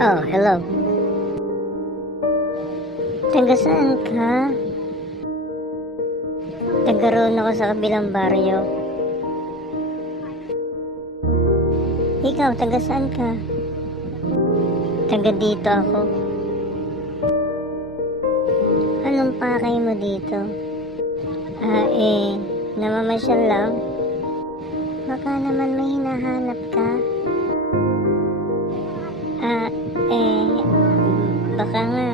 Oh, hello. Taga saan ka? Taga roon ako sa kabilang baryo. Ikaw, taga saan ka? Taga dito ako. Anong pakay mo dito? Namamasyal lang. Baka naman may hinahanap ka. Baka nga.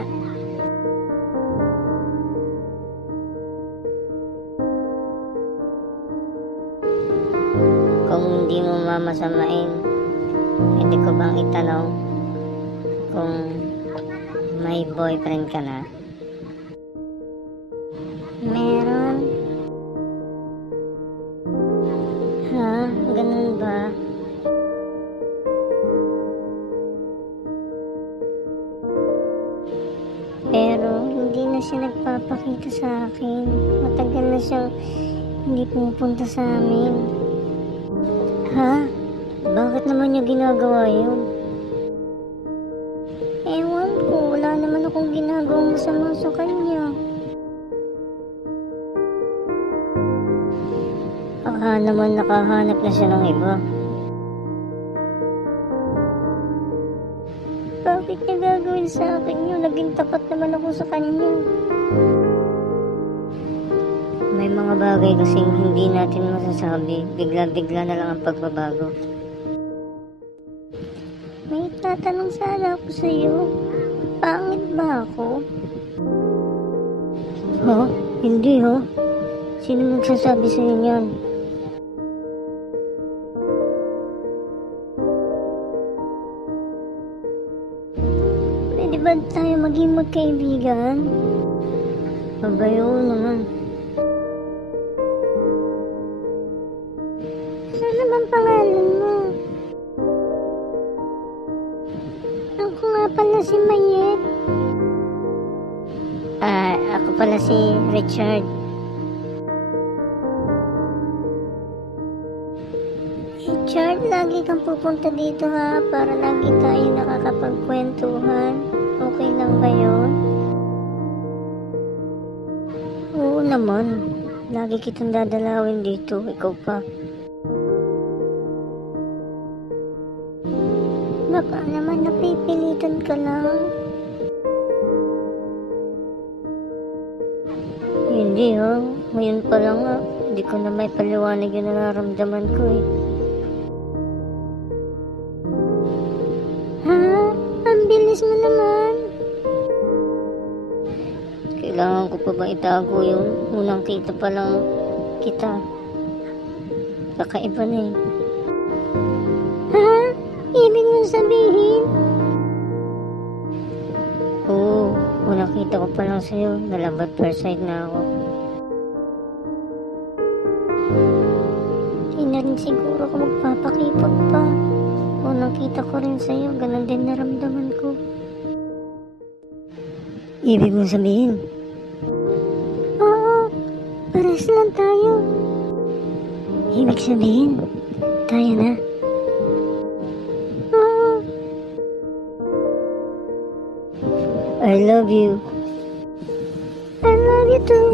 Kung hindi mo mamasamain, pwede ko bang itanong kung may boyfriend ka na? Meron? Ha? Ganun ba? Pero hindi na siya nagpapakita sa akin. Matagal na siyang hindi pupunta sa amin. Ha? Bakit naman niya ginagawa yun? Ewan ko, wala naman akong ginagawang masama sa kanya. Baka naman nakahanap na siya ng iba. Bakit niya gagawin sa akin yun? Naging tapat naman ako sa kanya. May mga bagay kasing hindi natin masasabi. Bigla-bigla na lang ang pagbabago. May tatanong sana ako sa iyo. Pangit ba ako? Ha? Hindi ha? Sino nagsasabi sa iyo niyan? Pwede ba tayo maging magkaibigan? Pabayo naman. Ano naman pangalan mo? Ako nga pala si Mayet. Ako pala si Richard. Richard, lagi kang pupunta dito ha, para lagi tayo nakakapagkwentuhan. Okay lang ba yun? Oo naman. Lagi kitang dadalawin dito, ikaw pa. Baka naman napipilitan ka lang. Hindi ha, ngayon pa lang ha. Hindi ko na may paliwanag yung nararamdaman ko eh. Ha? Ang bilis mo naman. Kailangan ko pa ba itago yung unang kita pa lang kita? Kakaiba na eh. Ha? Ibig mong sabihin? Oo, unang kita ko pa lang sa'yo. Nalabat first sight na ako. Hindi na rin siguro ako magpapakipot pa. Unang kita ko rin sa'yo, ganun din naramdaman ko. Ibig mong sabihin? Oo, pares lang tayo. Ibig sabihin, tayo na. Oo. I love you. I love you too.